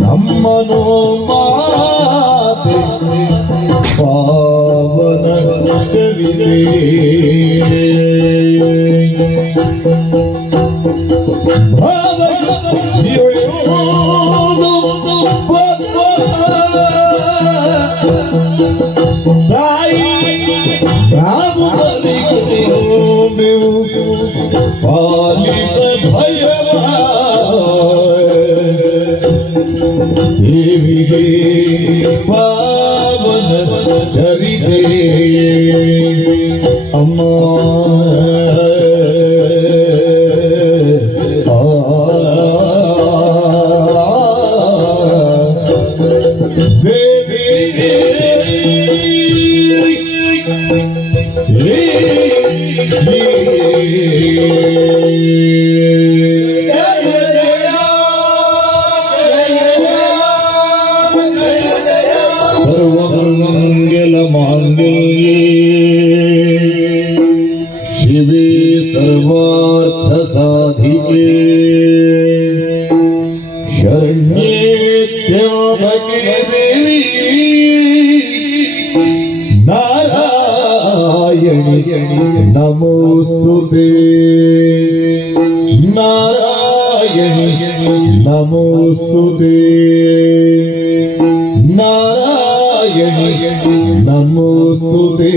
ನಮ್ಮನು ಮಾತೆ ಪಾವನ ಚರಿತೆ ಪಾಲಿತ ಭಯವ ದೇವಿಗೆ ಪಾವನ ಚರಿತೆ ಅಮ್ಮ शिवे सर्वार्थ साधिके शरण्ये त्र्यंबके देवी नारायणी नमोस्तुते नारायणी नमोस्तुते नारायणी नमोस्तुते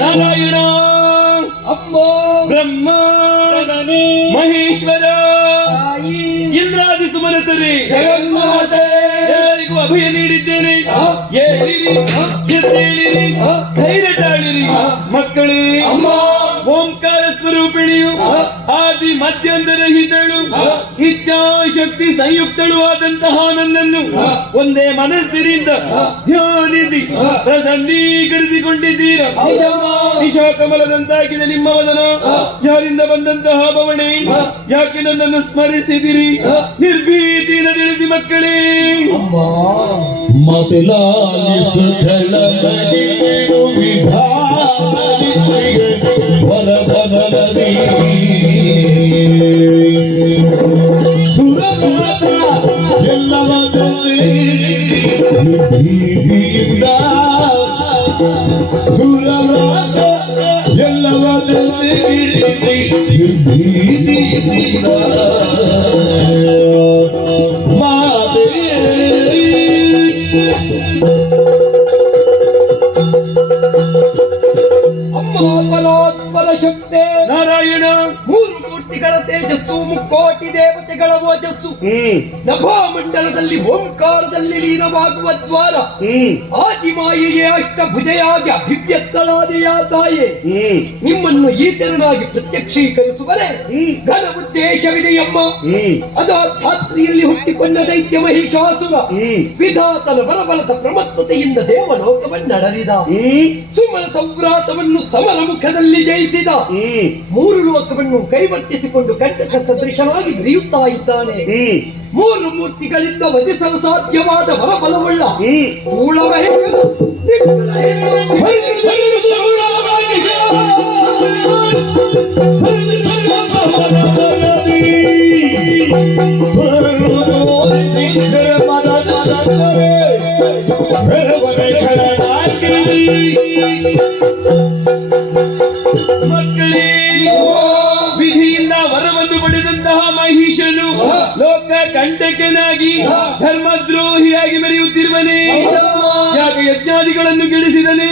ನಾರಾಯಣ ಅಮ್ಮ ಬ್ರಹ್ಮ ಮಹೇಶ್ವರ ಇಂದ್ರಾದಿ ಸುಮನಸರಿ ಎಲ್ಲರಿಗೂ ಅಭಯ ನೀಡಿದ್ದೇನೆ. ಏಳಿರಿ ಎದ್ದೇಳಿರಿ ಧೈರ್ಯ ತಾಳಿರಿ ಮಕ್ಕಳೇ. ಓಂಕಾರ ಸ್ವರೂಪಿಣಿಯು ಆದಿ ಮಧ್ಯಂತರಹಿತಳು ಇಚ್ಛಾಶಕ್ತಿ ಸಂಯುಕ್ತಳು ಆದಂತಹ ನನ್ನನ್ನು ಒಂದೇ ಮನಸ್ಸಿನಿಂದ ಧ್ಯಾನಿಸಿ ಪ್ರಸನ್ನೀಕರಿಸಿಕೊಂಡಿದ್ದೀರ. ನಿಶಾಕಮಲದಂತಾಗಿದೆ ನಿಮ್ಮ ವದನ. ಯಾರಿಂದ ಬಂದಂತಹ ಭವಣೆ, ಯಾಕೆ ನನ್ನನ್ನು ಸ್ಮರಿಸಿದಿರಿ? ನಿರ್ಭೀತಿಯಿಂದ ತಿಳಿಸಿ ಮಕ್ಕಳೇ. ಪರಾತ್ಪರ ಶಕ್ತಿ ನಾರಾಯಣ ಮೂರು ಮೂರ್ತಿಗಳ ತೇಜಸ್ಸು ಮುಕ್ಕೋಟಿ ದೇವತೆಗಳ ದೇವತೆಗಳ ಓಜಸ್ಸು ನಭೋಮಂಡಲದಲ್ಲಿ ಓಂಕಾರದಲ್ಲಿ ಲೀನವಾಗುವ ದ್ವಾರ ಆದಿಮಾಯೆಯೇ ಅಷ್ಟಭುಜೆಯಾಗಿ ಅಭಿವ್ಯಕ್ತಳಾದೆಯ ತಾಯೇ ನಿಮ್ಮನ್ನು ಈತರನಾಗಿ ಪ್ರತ್ಯಕ್ಷೀಕರಿಸುವರೆ ಘನ ಉದ್ದೇಶವಿದೆಯಮ್ಮ. ಅದು ಧಾತ್ರಿಯಲ್ಲಿ ಹುಟ್ಟಿಕೊಂಡ ದೈತ್ಯ ಮಹಿಷಾಸುರ ವಿಧಾತನ ಬಲಬಲದ ಪ್ರಮತ್ತತೆಯಿಂದ ದೇವಲೋಕವನ್ನಡಲಿದ ಸುಮನ ಸಂವ್ರಾತವನ್ನು ಸಮರ ಮುಖದಲ್ಲಿ ಜಯಿಸಿದ ಮೂರು ಲೋಕವನ್ನು ಕೈವರ್ತಿಸಿಕೊಂಡು ಕಂಟಕ ಸದೃಶನಾಗಿ ಬೆರೆಯುತ್ತಾ ಇದ್ದಾನೆ. ಮೂರು ಮೂರ್ತಿಗಳಿಂದ ವಧಿಸಲು ಸಾಧ್ಯವಾದ ಬಲಬಲವುಳ್ಳ ಮಕ್ಕಳೇ, ವಿಧಿಯಿಂದ ವರವನ್ನು ಪಡೆದಂತಹ ಮಹಿಷನು ಲೋಕ ಕಂಟಕನಾಗಿ ಧರ್ಮದ್ರೋಹಿಯಾಗಿ ಮೆರೆಯುತ್ತಿರುವನೇ. ಯಾಕೆ ಯಜ್ಞಾದಿಗಳನ್ನು ಗೆಡಿಸಿದನೆ,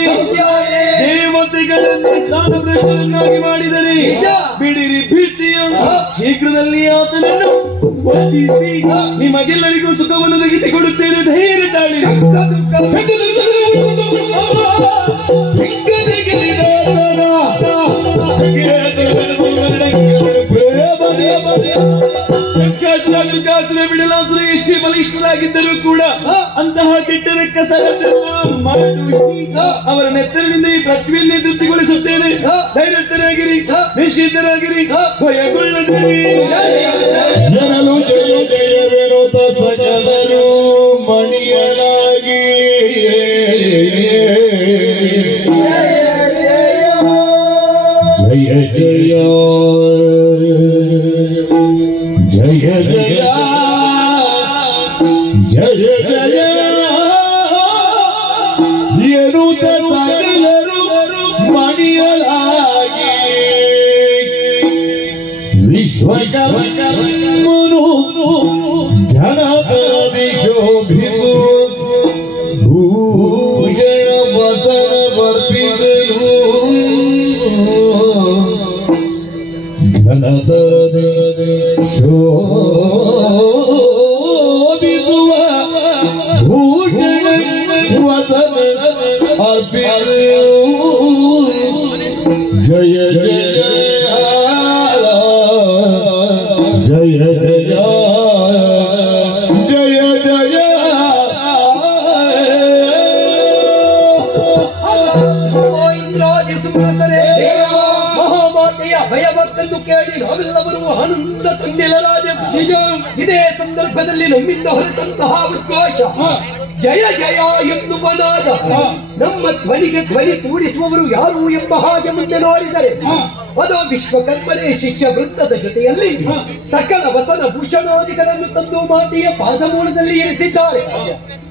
ದೇವತೆಗಳನ್ನು ಸ್ಥಾನಭ್ರಷ್ಟರನ್ನಾಗಿ ಮಾಡಿದನೆ. ಬಿಡಿರಿ ಭೀತಿಯು ಶೀಘ್ರದಲ್ಲಿ ಆತನನ್ನು ವಂದಿಸಿ ನಿಮಗೆಲ್ಲರಿಗೂ ಸುಖವನ್ನು ಒದಗಿಸಿಕೊಡುತ್ತೇನೆ. ಧೈರ್ಯ ತಾಳಿ. ಬಿಡಲಾಸುರ ಎಷ್ಟೇ ಬಲಿಷ್ಠರಾಗಿದ್ದರೂ ಕೂಡ ಅಂತಹ ಕೆಟ್ಟ ಕಸರನ್ನು ಅವರ ನೆತ್ತರಿನಿಂದ ಈ ಪೃಥ್ವಿಯನ್ನೇ ತೃಪ್ತಿಗೊಳಿಸುತ್ತೇನೆ. ಧೈರ್ಯಸ್ಥರಾಗಿರಿ, ನಿಶ್ಚಿತರಾಗಿರಿ, ಭಯಗೊಳ್ಳದಿರಿ. ಜನರು ಜಯ ಜಯವೇನು ಸಜದರು ಮಣಿಯಲಾಗಿ ಜಯ ಜಯ ಜಯ ಜಯ ಜಯ ಜಯ ಎನ್ನುತ್ತ ಸಕಲರು ಮಣಿಯಲಾಗಿ ವಿಶ್ವಕರ್ಮನು ಘನದಲ್ಲಿ ಶೋಭಿಸು ಭೂಷಣ ವಸನ ವರ್ಪಿಸಲು ಘನತರದೆ ಶೋಭಿಸುವ ಭೂಷಣ ವಸನ ಅರ್ಪಿಸಲು ಜಯ ಜಯ ಜಯ ಜಯ ಜಯ ಜಯ ಇಂದ್ರಾದಿ ಸುಮನಸರೇ, ಮಹಾಮಾತೆಯ ಭಯಭಕ್ತನ್ನು ಕೇಳಿ ನಾವೆಲ್ಲವರು ಆನಂದ ತಂದಿಲರಾಜ. ನಿಜ. ಇದೇ ಸಂದರ್ಭದಲ್ಲಿ ನಮ್ಮಿಂದ ಹೊರಟಂತಹ ಉದ್ಘೋಷ ಜಯ ಜಯ ಎನ್ನುವನಾದ ನಮ್ಮ ಧ್ವನಿಗೆ ಧ್ವನಿ ಕೂಡಿಸುವವರು ಯಾರು ಎಂಬ ಹಾಗೆ ಮುಂದೆ ನೋಡಿದರೆ ಅದು ವಿಶ್ವಕರ್ಮನೇ ಶಿಷ್ಯ ವೃತ್ತದ ಜೊತೆಯಲ್ಲಿ ಸಕಲ ವಸನ ಭೂಷಣಾದಿಗಳನ್ನು ತಂದು ಮಾತೆಯ ಪಾದಮೂಲದಲ್ಲಿ ಇರಿಸಿದ್ದಾರೆ.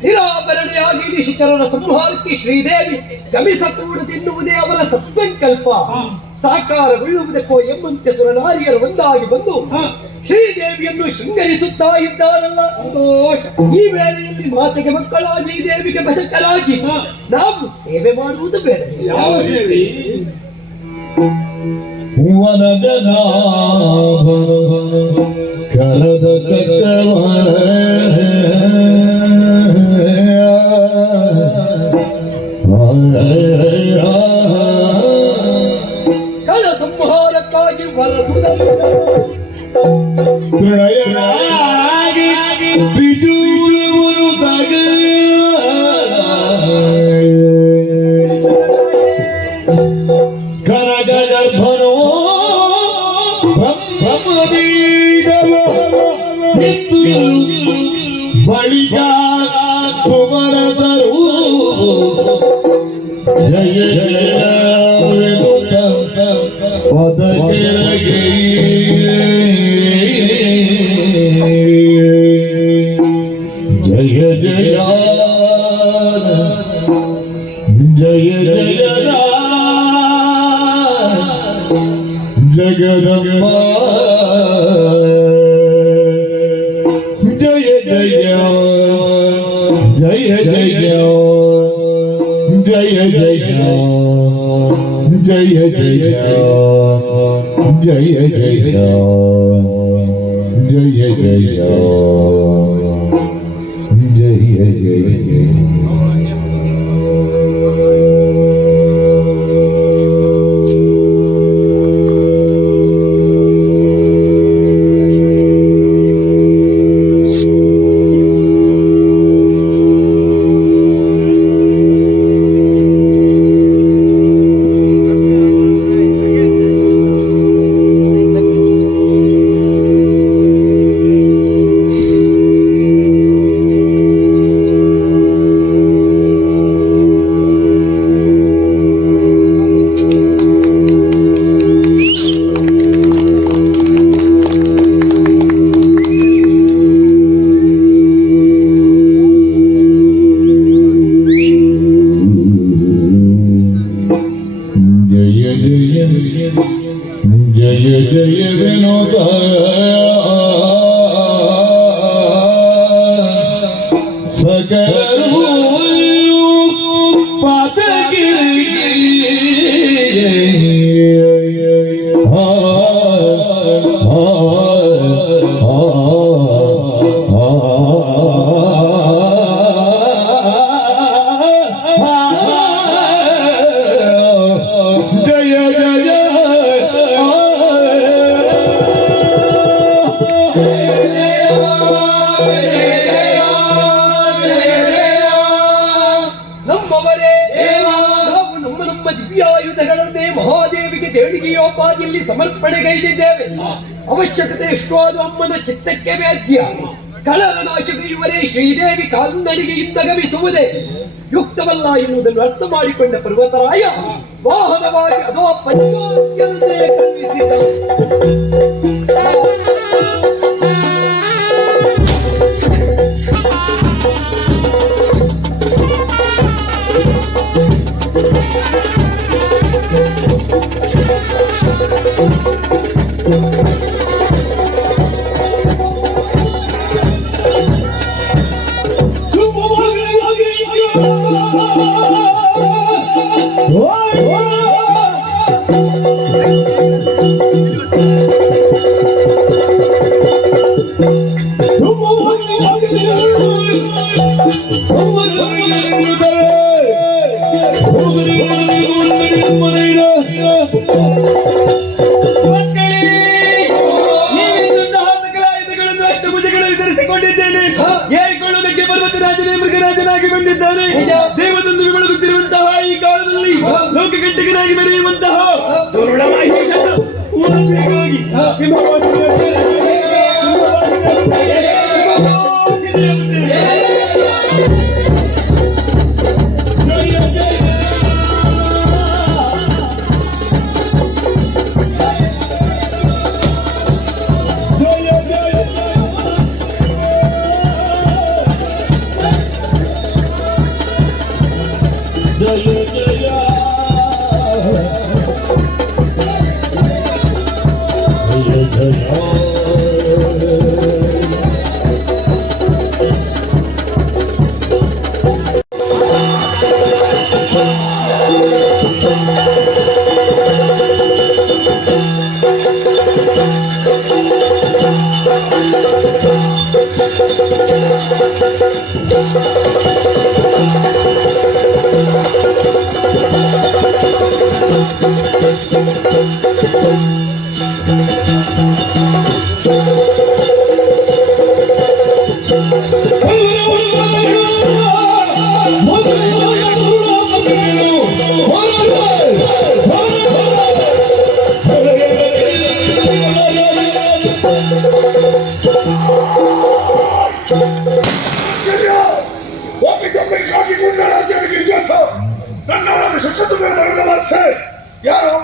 ನಿರಾಭರಣೆಯಾಗಿ ನಿಶಿಚರನ ಸಂಹಾರಕ್ಕೆ ಶ್ರೀದೇವಿ ಗಮಿಸಕೂಡದೆನ್ನುವುದೇ ಅವರ ಸತ್ಸಂಕಲ್ಪ. ಸಾಕಾರಗೊಳ್ಳುವುದಕ್ಕೋ ಎಂಬಂತೆ ಸುರನಾರಿಯರು ಒಂದಾಗಿ ಬಂದು ಶ್ರೀದೇವಿಯನ್ನು ಶೃಂಗರಿಸುತ್ತಾ ಇದ್ದಾರಲ್ಲ. ಈ ವೇಳೆಯಲ್ಲಿ ಮಾತೆಗೆ ಮಕ್ಕಳಾಗಿ ಈ ದೇವಿಗೆ ಭಜಕರಾಗಿ ನಾವು ಸೇವೆ ಮಾಡುವುದು ಬೇಡ. ವರದನಾಭ ಕರದ ಚಕ್ರವ ಕಳ ಸಂಹಾರಕ್ಕಾಗಿ ಪ್ರಳಯನಾಗಿ ಬಿಜೂರುವುದು ತಗ ಕರಗರ್ಭನೋ ಬ್ರಹ್ಮದೀಡವ ಬಳಿಕ ಕುಮರದರು ಜಯ ಜಯ ಪದಕೆರಗಿ ಜಯ ಜಯ ಜಯ ಜಯ ಜಗದಂಬ ಜಯ ಜಯ ಜಯ ಜಯ ಜಯ ಜಯ ಜಯ ಜಯ ಜಯ ಜಯ ಜಯ ಜಯ ಜಯ ಜಯ ಜಯ ಜಯ ಜಯ ವಿನೋದ ಸಕಲರು ನಮ್ಮವರೇ ನಾವು ನಮ್ಮ ದಿವ್ಯಾಯುಧಗಳನ್ನೇ ಮಹಾದೇವಿಗೆ ದೇಣಿಗೆಯೋಪಾದಿಯಲ್ಲಿ ಸಮರ್ಪಣೆಗೈದಿದ್ದೇವೆ. ಅವಶ್ಯಕತೆ ಎಷ್ಟು ಅದು ಅಮ್ಮನ ಚಿತ್ತಕ್ಕೆ ವ್ಯಾಧ್ಯ. ಕಳರ ನಾಶಕ ಇವರೇ ಶ್ರೀದೇವಿ ಕಾಲ್ನಡಿಗೆಯಿಂದ ಗಮಿಸುವುದೇ ಯುಕ್ತವಲ್ಲ ಎನ್ನುವುದನ್ನು ಅರ್ಥ ಮಾಡಿಕೊಂಡ ಪರ್ವತರಾಯ ವಾಹನವಾಗಿ ಅದೋ ಪಂಚಾದ್ಯಂತೆ ಕಳುಹಿಸಿದರು. ಧರಿಸಿಕೊಂಡಿದ್ದೇನೆ. ಏರಿಕೊಳ್ಳುವುದಕ್ಕೆ ಪರ್ವತರಾಜನೇ ಮೃಗರಾಜನಾಗಿ ಬಂದಿದ್ದಾನೆ. ದೇವದೊಂದು ಬೆಳಗುತ್ತಿರುವಂತಹ ಈ ಕಾಲದಲ್ಲಿ ಲೋಕಗಂಟಕನಾಗಿ ಮೆರೆಯುವಂತಹ ಯಾರು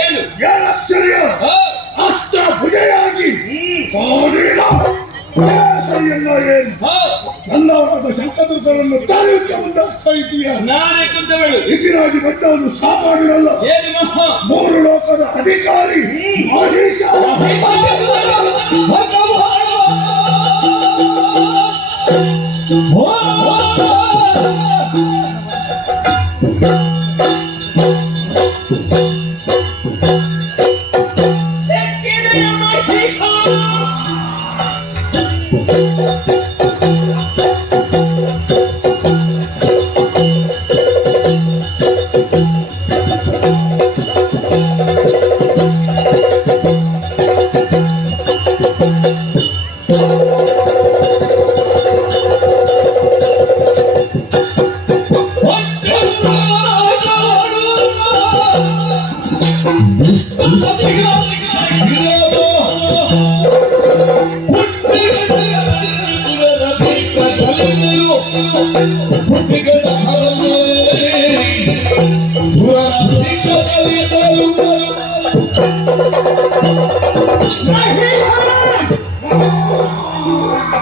ಏನು ಏನು ಆಶ್ಚರ್ಯ ಅಷ್ಟ ಭುಜೆಯಾಗಿ ಕೋಡಿನ ಕೇಸರಿಯನ್ನ ಏನು ನನ್ನವರಾದ ಶಂಕದುರ್ಗರನ್ನು ತಾರೀಖೆ ಮುಂದಾಗ್ತಾ ಇದೀಯ. ನಾನೇ ಕುಂತವಳು ಇಂದಿರಾಜಿ ಬಂದವನು ಸಾಮಾನ್ಯರಲ್ಲ, ಏನು ಮಹಾ ಮೂರು ಲೋಕದ ಅಧಿಕಾರಿ ಮಹೇಶ.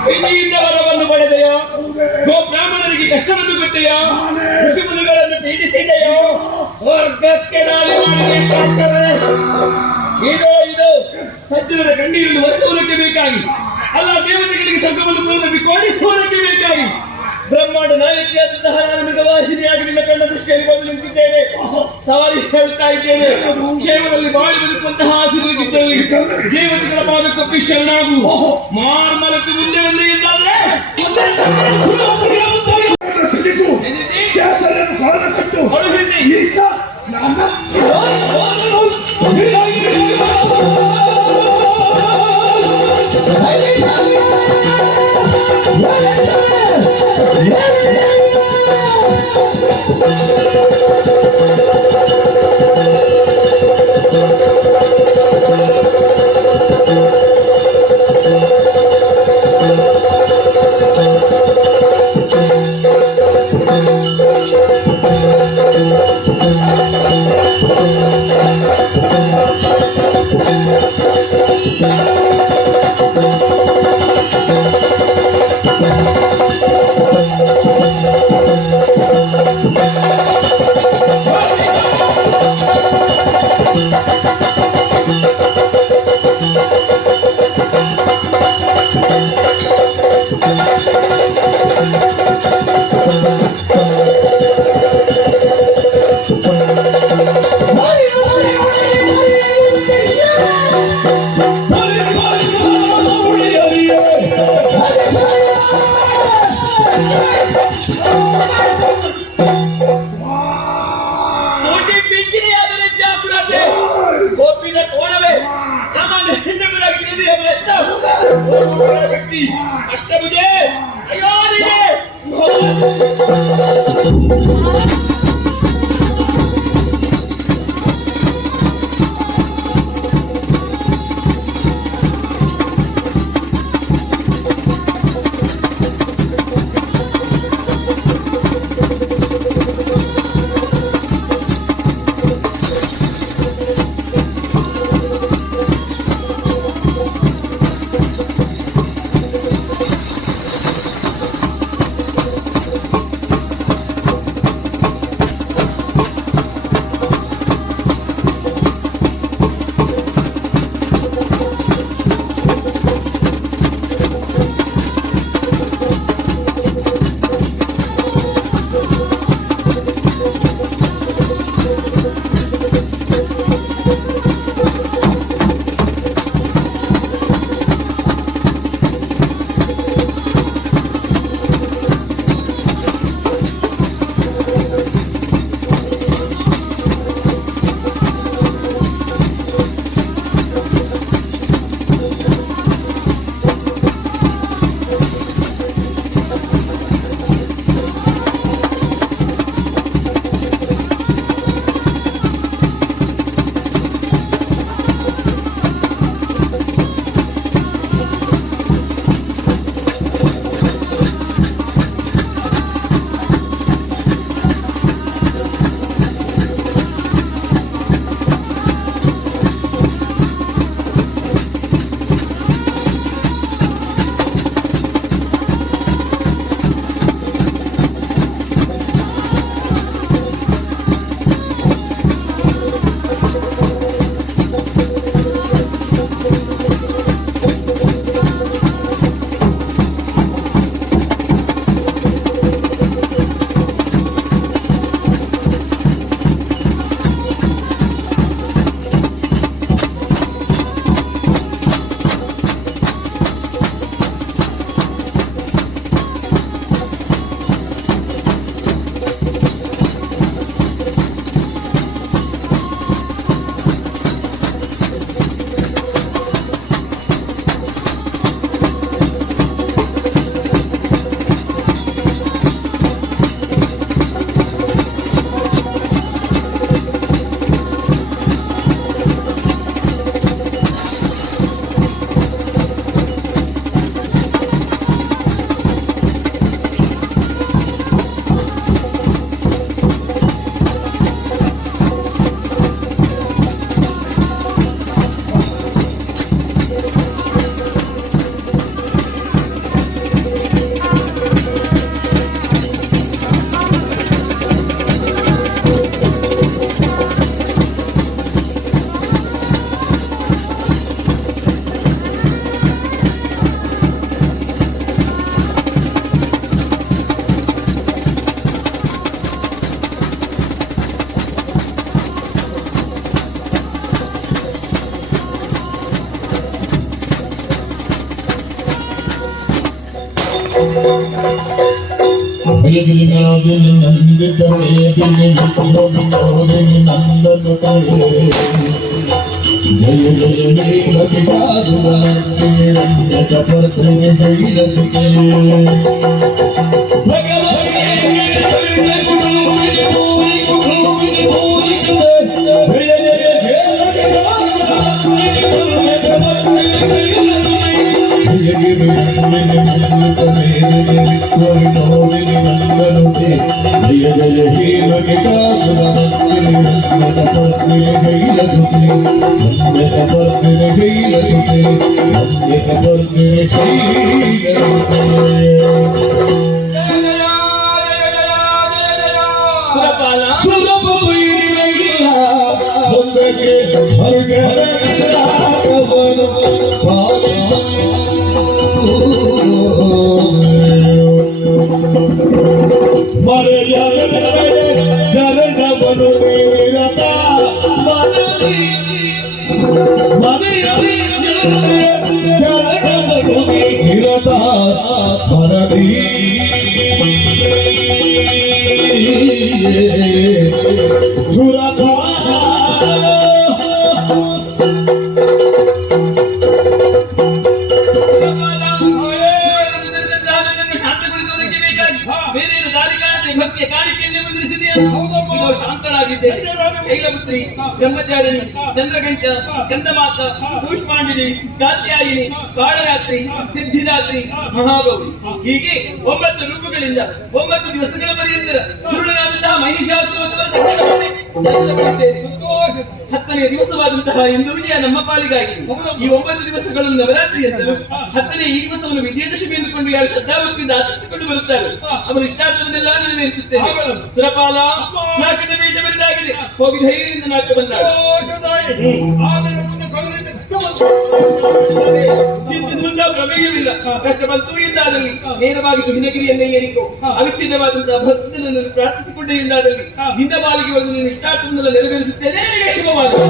ಪ್ರೀತಿಯಿಂದ ವರವನ್ನು ಪಡೆದೆಯೋ, ಗೋಬ್ರಾಹ್ಮಣರಿಗೆ ಕಷ್ಟವನ್ನು ಕೊಟ್ಟೆಯೋ, ಋಷಿಮುನಿಗಳನ್ನು ಪೀಡಿಸಿದೆಯೋ, ಸ್ವರ್ಗಕ್ಕೆ ನಾಳೆ ಮಾಡಿ ಎಷ್ಟಾಗ್ತದೆ? ಇದು ಸಜ್ಜನರ ಕಣ್ಣೀರನ್ನು ಒರೆಸುವುದಕ್ಕೆ ಬೇಕಾಗಿ, ಅಲ್ಲ ದೇವತೆಗಳಿಗೆ ಸ್ವರ್ಗವನ್ನು ಪೂರ್ಣಕ್ಕೆ ಕೋಡಿಸುವುದಕ್ಕೆ ಬೇಕಾಗಿ ಬ್ರಹ್ಮಾಂಡ ನಾಯಕಿಯಾದಂತಹ ನಾನು ಮೃಗವಾಹಿನಿಯಾಗಿ ನಿನ್ನ ಕಣ್ಣ ದೃಷ್ಟಿಯಲ್ಲಿ ಬಂದು ನಿಂತಿದ್ದೇನೆ. ಸಾರಿ ಹೇಳ್ತಾ ಇದ್ದೇನೆ, ಕ್ಷೇಮದಲ್ಲಿ ಬಾಳಿ ಬದುಕುವಂತಹ ಆಶೀರ್ವದಿದ್ದಲ್ಲಿ ದೇವತೆಗಳ ಪಾದಕ್ಕೊಪ್ಪಿ ಶರಣಾಗು. ಮಾರ್ಮಲಕ್ಕೆ ಮುಂದೆ ಬಂದೆ ಎಂದಾದ್ರೆ ಶಕ್ತಿ ಅಷ್ಟಭುಜೆ ಅಯ್ಯೋನಿಗೆ ಬಯಲಿನಾದಿನಿ ನಂದಿತ ವೇದಿನಿ ವಿಷ್ಣುವಿನೋದಿನಿ ನಂದನು ತಲೆ ಜಯ ಜಯ ಹೇ ಭಕ್ತಾದುರಂತ ಪರ್ತ್ರಿಣಿ ಶೈಲಸುತೆ ಜಯ ಜಯ ಹೇ ಸುರಪಾಲ ಬೇರೇನು ದಾರಿ ಕಾಣದೆ ಭಕ್ತಿಯ ಕಾಣಿಕೆಯನ್ನೇ ಮುಂದಿರಿಸಿದೆಯಾ? ಶಾಂತರಾಗಿದ್ದೆ ಶೈಲಪುತ್ರಿ, ಬ್ರಹ್ಮಚಾರಿಣಿ, ಚಂದ್ರಗಂಟ, ಗಂಧಮಾತ, ಕೂಷ್ಮಾಂಡಿನಿ, ಕಾತ್ಯಾಯಿನಿ, ಕಾಳರಾತ್ರಿ, ಸಿದ್ಧಿದಾತ್ರಿ, ಮಹಾಗೌರಿ ಹೀಗೆ 9 ರೂಪಗಳಿಂದ 9 ದಿವಸಗಳ ಪರ್ಯಂತರ ಸುರುಳನಾದಂತಹ ಮಹಿಷಾಸುರವನ್ನು ಸಂಹಾರ ಮಾಡಿದ್ದೇನೆ. 10ನೇ ದಿವಸವಾದಂತಹ ಇಂದುಳಿಯ ನಮ್ಮ ಪಾಲಿಗಾಗಿ ಈ 9 ದಿವಸಗಳನ್ನು ನವರಾತ್ರಿ ಎಂದರು. 10ನೇ ಈ ದಿವಸವನ್ನು ವಿಜಯದಶಮಿ ಎಂದುಕೊಂಡು ಯಾರು ಶ್ರದ್ಧಾಭಕ್ತಿಯಿಂದ ಆಚರಿಸಿಕೊಂಡು ಬರುತ್ತಾರೆ ಅವರ ಇಷ್ಟಾರ್ಥವನ್ನೆಲ್ಲ ನೆರವೇರಿಸುತ್ತೇನೆ. ಸುರಪಾಲ, ನಾಲ್ಕನೇ ಪೀಠ ಬರಿದಾಗಿದೆ, ಹೋಗಿ ಧೈರ್ಯದಿಂದ ನಾಲ್ಕು ಬಂದಾಗ ಚಿಂತಿಸುವಂತಹ ಪ್ರಮೇಯವಿಲ್ಲ. ಕಷ್ಟ ಬಂತು ಎಂದಾದಲ್ಲಿ ನೇರವಾಗಿ ಕೃಷ್ಣಗಿರಿಯನ್ನೇ ಏರಿಕೋ. ಅವಿಚ್ಛಿನ್ನವಾದಂತಹ ಭಕ್ತನನ್ನು ಪ್ರಾರ್ಥಿಸಿಕೊಂಡೇ ಎಂದಾದಲ್ಲಿ ನಿನ್ನ ಪಾಲಿಗೆ ಒಂದು ನಿನ್ನ ಇಷ್ಟಾರ್ಥವನ್ನೆಲ್ಲ ನೆರವೇರಿಸುತ್ತೇನೆ. ನಿನಗೆ ಶುಭವಾಗಲಿ.